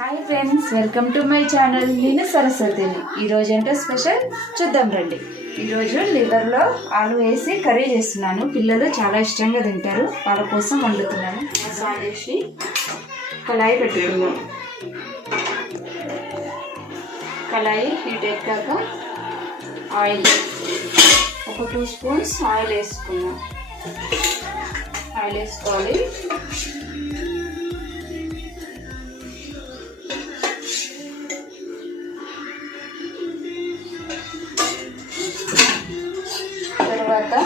Hi friends, welcome to my channel. నేను సరస్వతిని. ఈరోజు ఏంటో స్పెషల్ చూద్దాం రండి. ఈరోజు లివర్లో ఆలు వేసి కర్రీ చేస్తున్నాను. పిల్లలు చాలా ఇష్టంగా తింటారు, వాళ్ళ కోసం వండుతున్నాను. మసాలా వేసి కళాయి పెట్టుకున్నాం. కళాయి హీట్ ఎక్కాక ఆయిల్ ఒక 2 స్పూన్స్ ఆయిల్ వేసుకున్నాం. ఆయిల్ వేసుకోవాలి. తర్వాత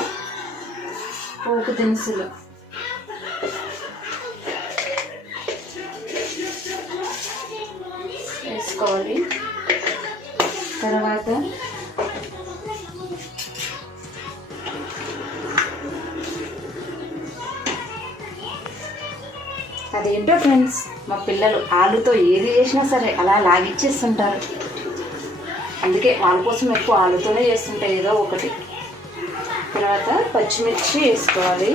పోపు దినుసులు వేసుకోవాలి. తర్వాత అదేంటో ఫ్రెండ్స్, మా పిల్లలు ఆలుతో ఏది చేసినా సరే అలా లాగిచ్చేస్తుంటారు. అందుకే వాళ్ళ కోసం ఎక్కువ ఆలుతోనే చేస్తుంటాయి ఏదో ఒకటి. తర్వాత పచ్చిమిర్చి వేసుకోవాలి,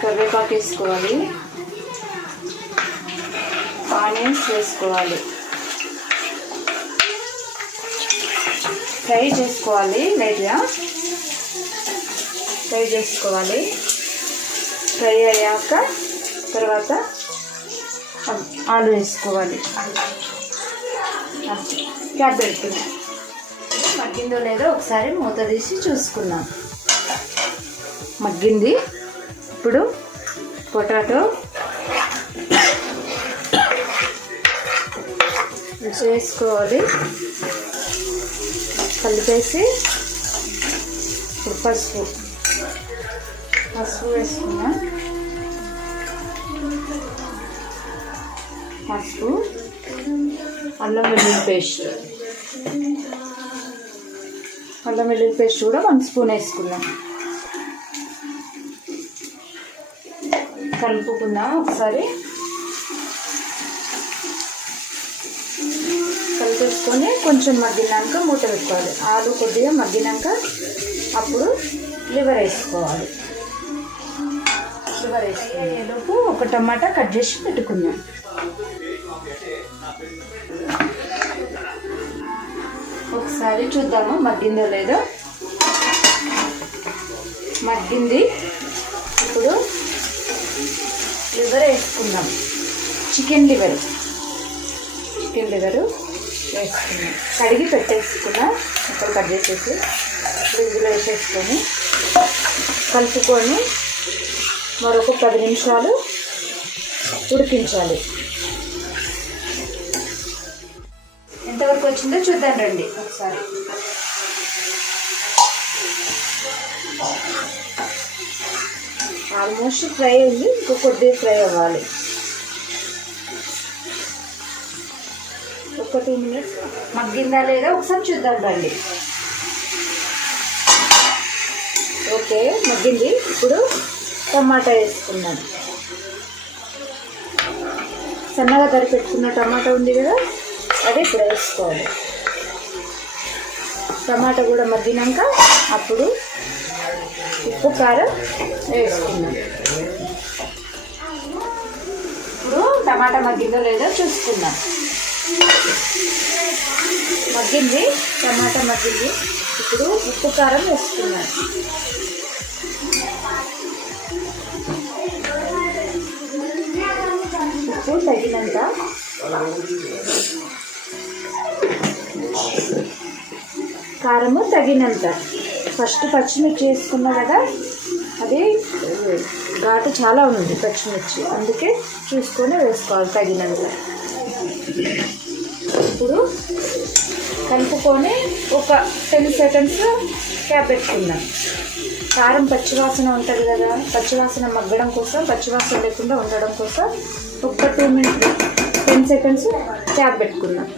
కరివేపాకు వేసుకోవాలి, ఆనియన్స్ వేసుకోవాలి, ఫ్రై చేసుకోవాలి. లైట్గా ఫ్రై చేసుకోవాలి. ఫ్రై అయ్యాక తర్వాత ఆలు వేసుకోవాలి. క్యాప్ పెడుతుంది. మగ్గిందో లేదో ఒకసారి మూత తీసి చూసుకున్నాం. మగ్గింది. ఇప్పుడు పొటాటో వేసుకోవాలి. కలిపేసి ఇప్పుడు పసుపు వేసుకున్నాం. పసుపు, అల్లం వెల్లుల్లి పేస్ట్ కూడా 1 స్పూన్ వేసుకున్నాం. కలుపుకుందాం ఒకసారి. కలిపేసుకొని కొంచెం మగ్గినాక మూత పెట్టుకోవాలి. ఆలు కొద్దిగా మగ్గినాక అప్పుడు లివర్ వేసుకోవాలి. లివర్ వేసుకునేలోపు ఒక టమాటా కట్ చేసి పెట్టుకుందాం. ఒకసారి చూద్దాము మగ్గిందో లేదో. మగ్గింది. ఇప్పుడు లివర్ వేసుకుందాం. చికెన్ లివరు వేసుకున్నాం. కడిగి పెట్టేసుకున్నాం. ఇప్పుడు కట్ చేసేసి ఫ్రిడ్జ్లో వేసేసుకొని కలుపుకొని మరొక 10 నిమిషాలు ఉడికించాలి. ఎంతవరకు వచ్చిందో చూద్దాం రండి ఒకసారి. ఆల్మోస్ట్ ఫ్రై అయ్యి ఇంకో కొద్దిగా ఫ్రై అవ్వాలి. ఒక 2 మినిట్స్ మగ్గిందా లేదా ఒకసారి చూద్దాం రండి. ఓకే, మగ్గింది. ఇప్పుడు టమాటా వేసుకుందాం. సన్నగా తరిగి పెట్టుకున్న టమాటా ఉంది కదా, అది ఇప్పుడు వేసుకోవాలి. టమాటా కూడా మగ్గినాక అప్పుడు ఉప్పు కారం వేసుకుందాం. ఇప్పుడు టమాటా మగ్గిందో లేదో చూసుకుందాం. మగ్గింది. టమాటా మగ్గింది. ఇప్పుడు ఉప్పు కారం వేసుకుందాం. ఉప్పు తగినంత. కారము తగినంత. ఫస్ట్ పచ్చిమిర్చి వేసుకున్నా కదా, అది ఘాటు చాలా ఉంది పచ్చిమిర్చి, అందుకే చూసుకొని వేసుకోవాలి తగినంత. ఇప్పుడు కలుపుకొని ఒక 10 సెకండ్స్ క్యాప్ పెట్టుకుందాం. కారం పచ్చివాసన ఉంటుంది కదా, పచ్చివాసన మగ్గడం కోసం, పచ్చివాసన లేకుండా ఉండడం కోసం ఒక 10 సెకండ్స్ క్యాప్ పెట్టుకుందాం.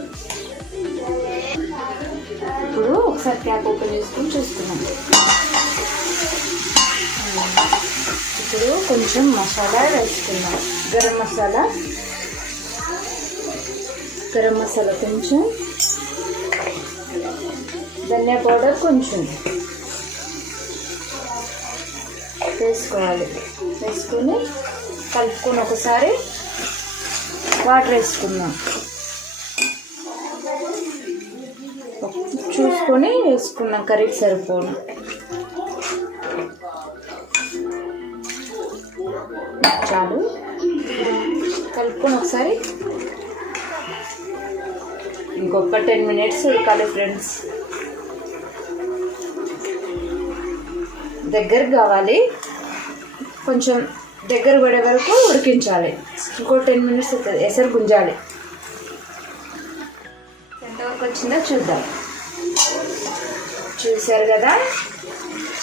ఇప్పుడు ఒకసారి క్యాప్ ఓపెన్ చేసుకొని చూస్తున్నాం. ఇప్పుడు కొంచెం మసాలా వేసుకున్నాం. గరం మసాలా కొంచెం, ధనియా పౌడర్ కొంచెం వేసుకోవాలి. వేసుకొని కలుపుకొని ఒకసారి వాటర్ వేసుకుందాం. చూసుకొని వేసుకున్నాం, కర్రీకి సరిపోను. చాలు, కలుపుకొని ఒకసారి ఇంకొక 10 minutes ఉడకాలి ఫ్రెండ్స్. దగ్గర కావాలి, కొంచెం దగ్గర పడే వరకు ఉడికించాలి. ఇంకో 10 minutes అవుతుంది, ఎసరు గుంజాలి. ఎంతవరకు వచ్చిందో చూద్దాం. చూసారు కదా,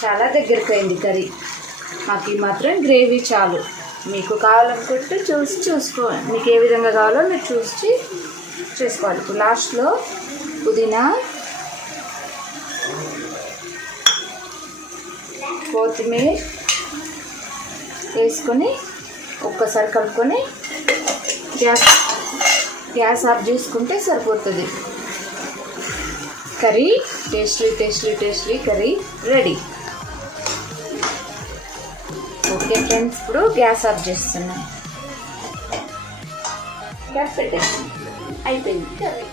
చాలా దగ్గరికి అయింది కర్రీ. మాకు ఈ మాత్రం గ్రేవీ చాలు. మీకు కావాలనుకుంటే చూసుకోవాలి, మీకు ఏ విధంగా కావాలో మీరు చూసి చేసుకోవాలి. ఇప్పుడు లాస్ట్లో పుదీనా, కొత్తిమీర వేసుకొని ఒక్కసారి కలుపుకొని గ్యాస్ ఆఫ్ చేసుకుంటే సరిపోతుంది. Curry tasty curry ready. Okay friends, ఇప్పుడు గ్యాస్ ఆఫ్ చేస్తున్నాను. గ్యాస్ పెట్టేసి అయిపోయింది కర్రీ.